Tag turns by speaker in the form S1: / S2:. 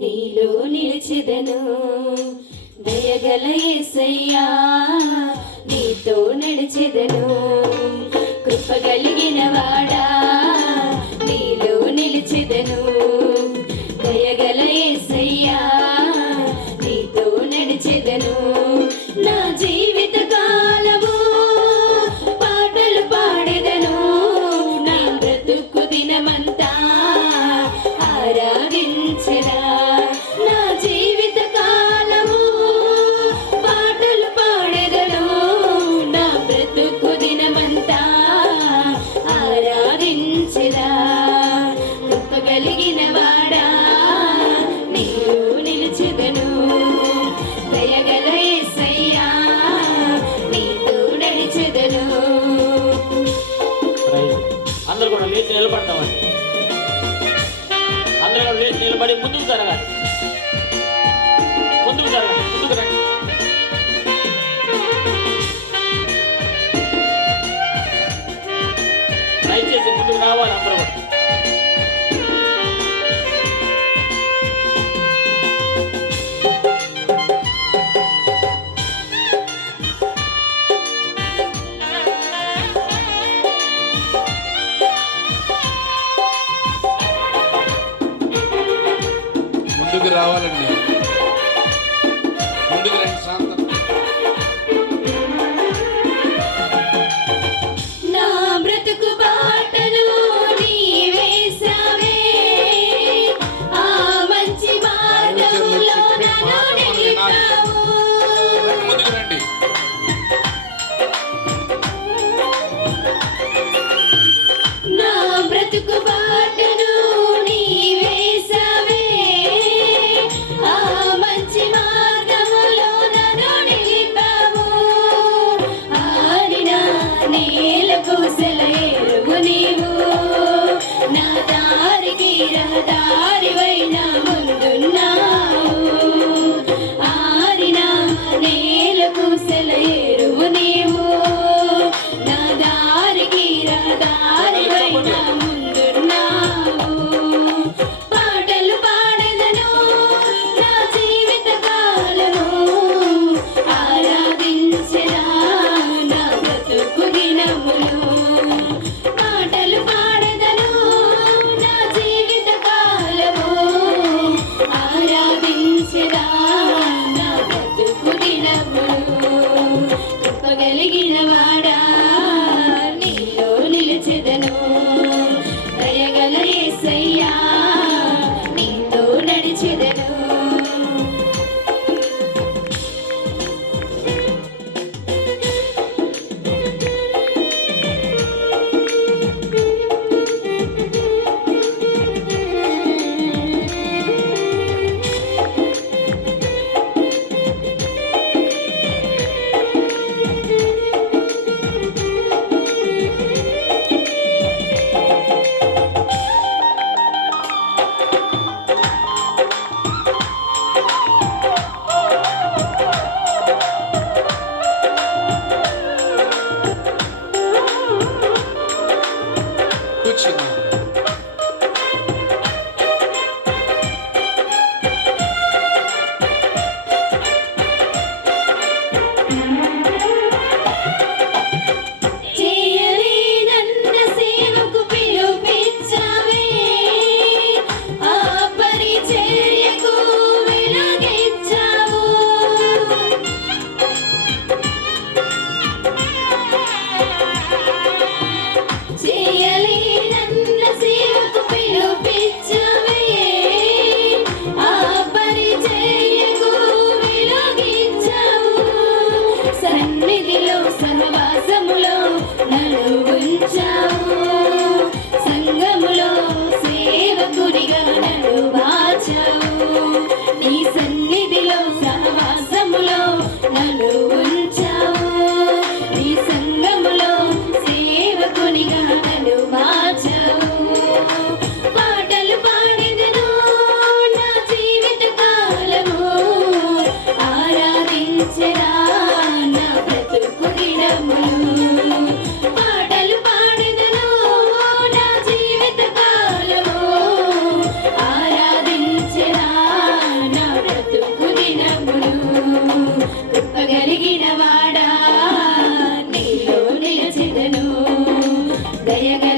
S1: నీలో నిలిచెదను. దయగల ఏసయ్యా నీతో నడిచెదను. కృప కలిగిన వాడా te